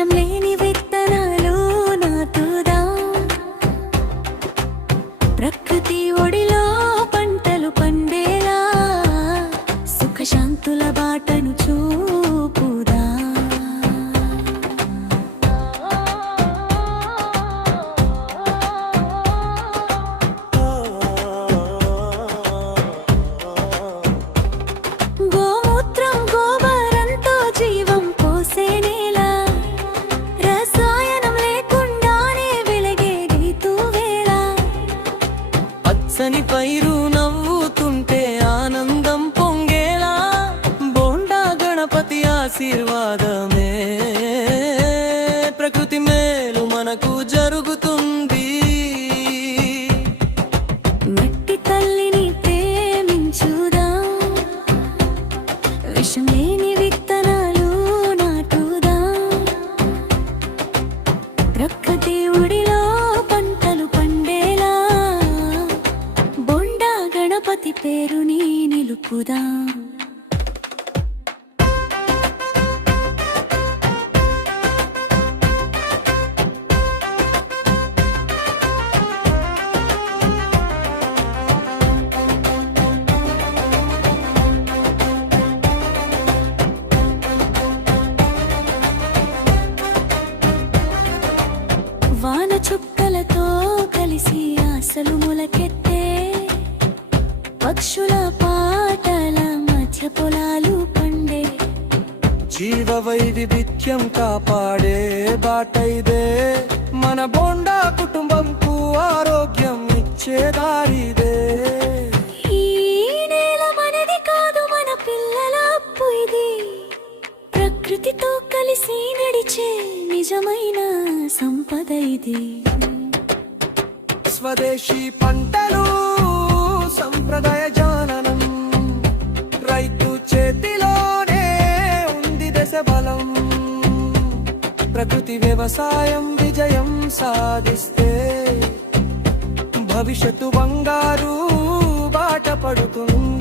విషం లేని విత్తనాలు నాటుదాం. ప్రకృతి ఒడిలో పంటలు పండేలా సుఖశాంతుల బాటను చూపుదా. గోమూత్రం గోబరంతో జీవం పోసే నేల, రసాయనం లేకుండానే వెలిగే ఋతువేళ. పచ్చని పైరు నవ్వుతుంటే ఆనందం పొంగేలా, బోండా గణపతి ఆశీర్వాదమే. ప్రకృతి మేలు మనకు జరుగుతుంది. మట్టి తల్లిని ప్రేమించుదాం, విషం లేని విత్తనాలు నాటుదాం. ప్రకృతి ఒడిలో పంటలు పండేలా బొండా గణపతి పేరుని నిలుపుదాం. వాన చుక్కలతో కలిసి ఆశలు మొలకెత్తే, పక్షుల పాటల మధ్య పొలాలు పండే. జీవ వైవిధ్యం కాపాడే బాటైదే, మన బోండా కుటుంబంకు ఆరోగ్యం ఇచ్చే దారిదే. ఈ నేల మనది కాదు, మన పిల్లల అప్పు ఇది. ప్రకృతితో కలిసి నడిచే నిజమైన సంపద ఇది. స్వదేశీ పంటలు సంప్రదాయ జాననం, రైతు చేతిలోనే ఉంది దేశ బలం. ప్రకృతి వ్యవసాయం విజయం సాధిస్తే భవిష్యత్తు బంగారు బాట పడుతుంది.